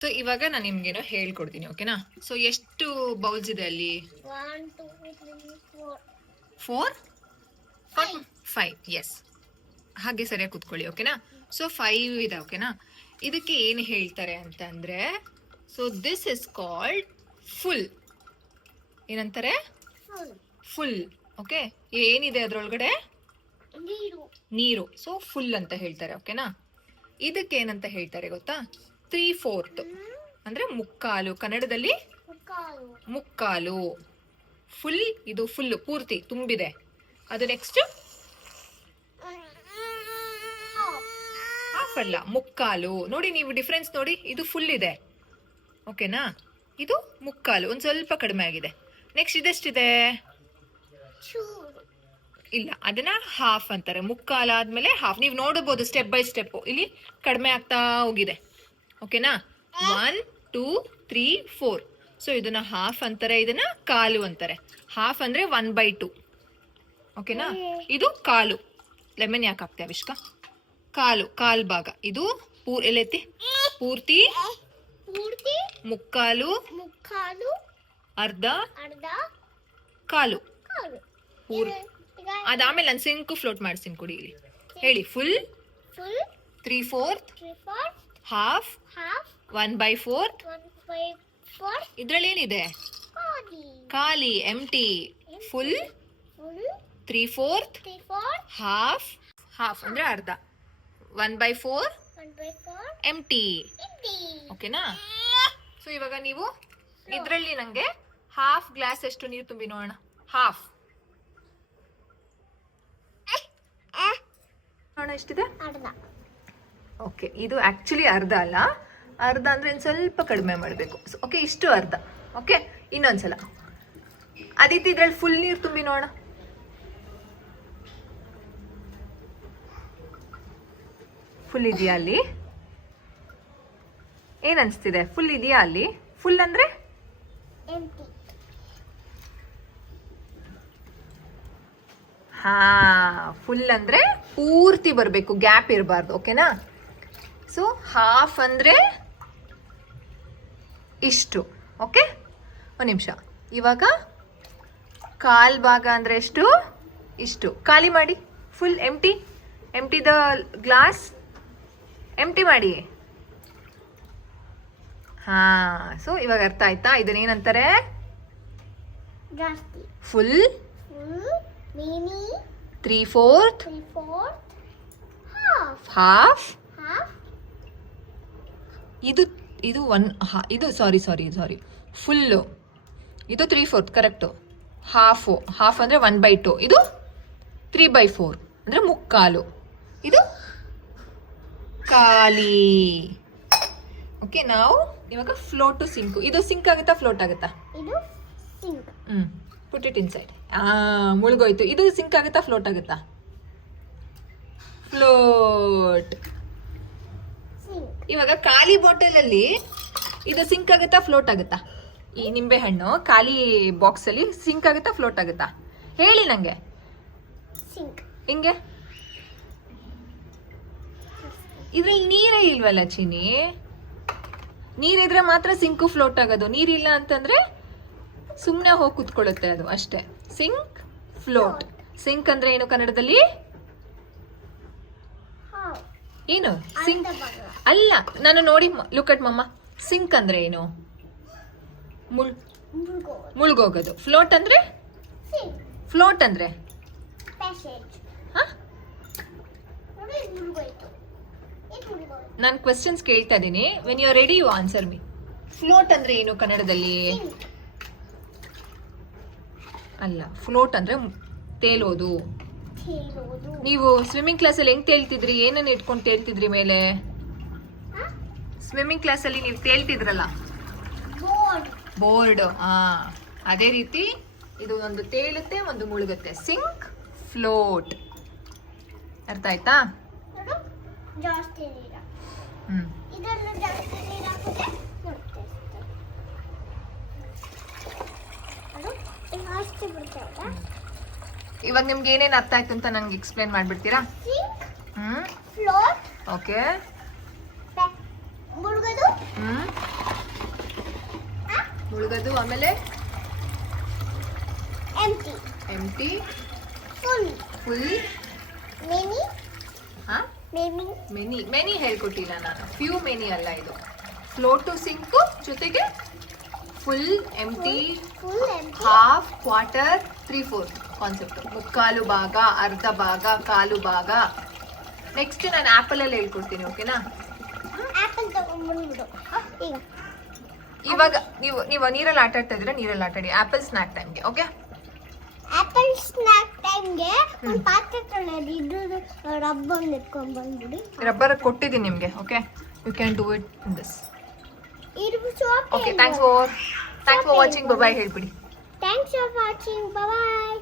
So ಇವಾಗ ನಾನು ನಿಮ್ಗೇನೋ ಹೇಳ್ಕೊಡ್ತೀನಿ, ಓಕೆನಾ? ಸೊ ಎಷ್ಟು ಬೌಲ್ಸ್ ಇದೆ ಅಲ್ಲಿ? 1 2 3 4 5. ಎಸ್, ಹಾಗೆ ಸರಿಯಾಗಿ ಕೂತ್ಕೊಳ್ಳಿ, ಓಕೆನಾ? ಸೊ 5 ಇದೆ, ಓಕೆನಾ? ಇದಕ್ಕೆ ಏನು ಹೇಳ್ತಾರೆ ಅಂತಂದ್ರೆ, so this is called full. ಏನಂತಾರೆ? ಫುಲ್. ಓಕೆ, ಏನಿದೆ ಅದ್ರೊಳಗಡೆ? ನೀರು. ಸೊ ಫುಲ್ ಅಂತ ಹೇಳ್ತಾರೆ, ಓಕೆನಾ? ಇದಕ್ಕೆ ಏನಂತ ಹೇಳ್ತಾರೆ ಗೊತ್ತಾ? 3/4 ಅಂದ್ರೆ ಮುಕ್ಕಾಲು. ಕನ್ನಡದಲ್ಲಿ ಮುಕ್ಕಾಲು. ಫುಲ್, ಇದು ಫುಲ್ ಪೂರ್ತಿ ತುಂಬಿದೆ. ಅದು ನೆಕ್ಸ್ಟ್ ಹಾಫ್ ಅಲ್ಲ, ಮುಕ್ಕಾಲು. ನೋಡಿ, ನೀವು ಡಿಫ್ರೆನ್ಸ್ ನೋಡಿ, ಇದು ಫುಲ್ ಇದೆ, ಓಕೆನಾ? ಇದು ಮುಕ್ಕಾಲು, ಒಂದ್ ಸ್ವಲ್ಪ ಕಡಿಮೆ ಆಗಿದೆ. ನೆಕ್ಸ್ಟ್ ಇದೆಷ್ಟಿದೆ? ಇಲ್ಲ, ಅದನ್ನ ಹಾಫ್ ಅಂತಾರೆ. ಮುಕ್ಕಾಲು ಆದ್ಮೇಲೆ ಹಾಫ್. ನೀವು ನೋಡಬಹುದು ಸ್ಟೆಪ್ ಬೈ ಸ್ಟೆಪ್ ಇಲ್ಲಿ ಕಡಿಮೆ ಆಗ್ತಾ ಹೋಗಿದೆ, ಓಕೆನಾ? 1 2 3 4. ಸೊ ಇದನ್ನ ಹಾಫ್ ಅಂತಾರೆ, ಇದನ್ನ ಕಾಲು ಅಂತಾರೆ. ಹಾಫ್ ಅಂದ್ರೆ 1/2, ಓಕೆನಾ? ಇದು ಕಾಲು. ಲೆಮನ್ ಯಾಕೆ ಹಾಕ್ತೆ ಅವಿಷ್ಕ? ಕಾಲ್ ಭಾಗ. ಇದು ಎಲ್ಲೈತಿ? ಪೂರ್ತಿ, ಮುಕ್ಕಾಲು, ಅರ್ಧ, ಕಾಲು. ಅದಾದ್ಮೇಲೆ ನಾನು ಸಿಂಕು ಫ್ಲೋಟ್ ಮಾಡ್ತೀನಿ, ಕುಡಿ ಇಲ್ಲಿ. ಹೇಳಿ. Full, 3/4, half, 1/4. ಇದ್ರಲ್ಲಿ ಏನಿದೆ? ಖಾಲಿ, ಎಂಟಿ. ಫುಲ್, 3/4, ಹಾಫ್ ಅಂದ್ರೆ ಅರ್ಧ, 1/4 ಎಂಟಿ, ಓಕೆನಾ? ಸೊ ಇವಾಗ ನೀವು ಇದ್ರಲ್ಲಿ ನಂಗೆ ಹಾಫ್ ಗ್ಲಾಸ್ ಎಷ್ಟು ನೀರು ತುಂಬಿ ನೋಡೋಣ. ಹಾಫ್ ನೋಡೋಣ ಎಷ್ಟಿದೆ. ಓಕೆ, ಇದು ಆಕ್ಚುಲಿ ಅರ್ಧ ಅಲ್ಲ. ಅರ್ಧ ಅಂದ್ರೆ ಇನ್ನು ಸ್ವಲ್ಪ ಕಡಿಮೆ ಮಾಡಬೇಕು. ಓಕೆ, ಇಷ್ಟು ಅರ್ಧ. ಓಕೆ, ಇನ್ನೊಂದ್ಸಲ ಅದಿತ್ತು ಇದ್ರಲ್ಲಿ ಫುಲ್ ನೀರು ತುಂಬಿ ನೋಡೋಣ. ಫುಲ್ ಇದೆಯಾ ಅಲ್ಲಿ? ಏನ್ ಅನ್ಸ್ತಿದೆ? ಫುಲ್ ಇದೆಯಾ ಅಲ್ಲಿ? ಫುಲ್ ಅಂದ್ರೆ ಹಾ, ಫುಲ್ ಅಂದ್ರೆ ಪೂರ್ತಿ ಬರ್ಬೇಕು, ಗ್ಯಾಪ್ ಇರಬಾರ್ದು, ಓಕೆನಾ? ಸೊ ಹಾಫ್ ಅಂದ್ರೆ ಇಷ್ಟು, ಓಕೆ? ಒಂದು ನಿಮಿಷ. ಇವಾಗ ಕಾಲ್ ಭಾಗ ಅಂದ್ರೆ ಎಷ್ಟು? ಇಷ್ಟು. ಖಾಲಿ ಮಾಡಿ. Full empty the glass. Empty ಮಾಡಿ. ಹಾ, ಸೊ ಇವಾಗ ಅರ್ಥ ಆಯ್ತಾ? ಇದನ್ನೇನಂತಾರೆ? Full, 3/4, half. ಇದು ಇದು ಸಾರಿ ಫುಲ್ಲು. ಇದು 3/4 ಕರೆಕ್ಟು. ಹಾಫ್ ಅಂದ್ರೆ 1/2. ಇದು 3/4 ಅಂದ್ರೆ ಮುಕ್ಕಾಲು. ಇದು ಖಾಲಿ. ಓಕೆ, ನಾವು ಇವಾಗ ಫ್ಲೋಟು ಸಿಂಕು. ಇದು ಸಿಂಕ್ ಆಗುತ್ತಾ, ಫ್ಲೋಟ್ ಆಗುತ್ತಾ? Put it inside. ಮುಳುಗೋಯ್ತು. ಇದು ಸಿಂಕ್ ಆಗುತ್ತಾ, ಫ್ಲೋಟ್ ಆಗುತ್ತಾ? ಫ್ಲೋಟ್. ಇವಾಗ ಖಾಲಿ ಬಾಟಲ್ ಅಲ್ಲಿ ಇದು ಸಿಂಕ್ ಆಗುತ್ತಾ, ಫ್ಲೋಟ್ ಆಗುತ್ತಾ? ಈ ನಿಂಬೆ ಹಣ್ಣು ಖಾಲಿ ಬಾಕ್ಸ್ ಅಲ್ಲಿ ಸಿಂಕ್ ಆಗುತ್ತಾ, ಫ್ಲೋಟ್ ಆಗುತ್ತಾ? ಹೇಳಿ ನಂಗೆ. ಹಿಂಗೆ ಇದ್ರಲ್ಲಿ ನೀರೇ ಇಲ್ವಲ್ಲ ಚೀನಿ. ನೀರಿದ್ರೆ ಮಾತ್ರ ಸಿಂಕು ಫ್ಲೋಟ್ ಆಗೋದು. ನೀರಿಲ್ಲ ಅಂತಂದ್ರೆ ಸುಮ್ಮನೆ ಹೋಗಿ ಕುತ್ಕೊಳ್ಳುತ್ತೆ ಅದು, ಅಷ್ಟೇ. Sync, float. ಸಿಂಕ್ ಅಂದ್ರೆ ಏನು ಕನ್ನಡದಲ್ಲಿ? ಏನು? ಸಿಂಕ್ ಅಲ್ಲ, ನಾನು ನೋಡಿ. ಲುಕ್ ಅಟ್ ಮಮ್ಮ. ಸಿಂಕ್ ಅಂದ್ರೆ ಏನು? ಮುಳುಗೋಗೋದು. ಫ್ಲೋಟ್ ಅಂದ್ರೆ? ನಾನು ಕ್ವೆಶ್ಚನ್ಸ್ ಕೇಳ್ತಾ ಇದ್ದೀನಿ. When you are ready you answer me. Float ಅಂದ್ರೆ ಏನು ಕನ್ನಡದಲ್ಲಿ? ಅಲ್ಲ, ಫ್ಲೋಟ್ ಅಂದ್ರೆ ತೇಲೋದು. ನೀವು ಸ್ವಿಮ್ಮಿಂಗ್ ಕ್ಲಾಸಲ್ಲಿ ಹೆಂಗ್ ತೇಲ್ತಿದ್ರಿ? ಏನನ್ನ ಇಟ್ಕೊಂಡು ತೇಲ್ತಿದ್ರಿ ಮೇಲೆ? ಸ್ವಿಮ್ಮಿಂಗ್ ಕ್ಲಾಸಲ್ಲಿ ನೀವು ತೇಲ್ತಿದ್ರಲ್ಲ, ಬೋರ್ಡ್. ಅದೇ ರೀತಿ ಇದು ಒಂದು ತೇಲುತ್ತೆ, ಒಂದು ಮುಳುಗುತ್ತೆ. Sync, float. ಅರ್ಥ ಆಯ್ತಾ? ಇವಾಗ ನಿಮ್ಗೆ ಏನೇನು ಅರ್ಥ ಆಯ್ತು ಅಂತ ನಂಗೆ ಎಕ್ಸ್ಪ್ಲೇನ್ ಮಾಡ್ಬಿಡ್ತೀರಾ? ಓಕೆ. ಮುಳುಗೋದು ಆಮೇಲೆ empty, ಎಂಟಿ, full, ಫುಲ್, many, ಹಾ many, ಮೆನಿ ಹೇಳ್ಕೊಟ್ಟಿಲ್ಲ ನಾನು, ಫ್ಯೂ ಮೆನಿ ಅಲ್ಲ ಇದು. ಫ್ಲೋ ಟು ಸಿಂಕ್ ಜೊತೆಗೆ ಫುಲ್, ಎಂಟಿ, full empty, half, quarter, 3/4 concept. ಮುಕ್ಕಾಲು ಭಾಗ, ಅರ್ಧ ಭಾಗ, ಕಾಲು ಭಾಗ. ನೆಕ್ಸ್ಟ್ ನಾನು ಆಪಲ್ ಅಲ್ಲಿ ಹೇಳ್ಕೊಡ್ತೀನಿ, ಓಕೆನಾ? apple ತಗೊಂಡ್ಬಿಡು ಈಗ ಇವಾಗ ನೀವು ನೀರಲ್ಲಿ ಆಟ ಆಡ್ತಾ ಇದ್ರೆ ನೀರಲ್ಲಿ ಆಟಾಡಿ. ಆಪಲ್ ಸ್ನಾಕ್ ಟೈಮ್ಗೆ, ಓಕೆ? ಆಪಲ್ ಸ್ನಾಕ್ ಟೈಮ್ಗೆ ಒಂದು ಪಾತ್ರೆ ತೊಳೆದು ಇದು ರಬ್ಬರ್ ಎತ್ಕೊಂಡ್ ಬಂದ್ಬಿಡಿ. ರಬ್ಬರ್ ಕೊಟ್ಟಿದ್ದೀನಿ ನಿಮಗೆ, okay? You can do it in this. ಇದು soap. Okay, thanks for watching. Bye ಹೇಳ್ಬಿಡಿ. Thanks for watching. ಬಾಯ್.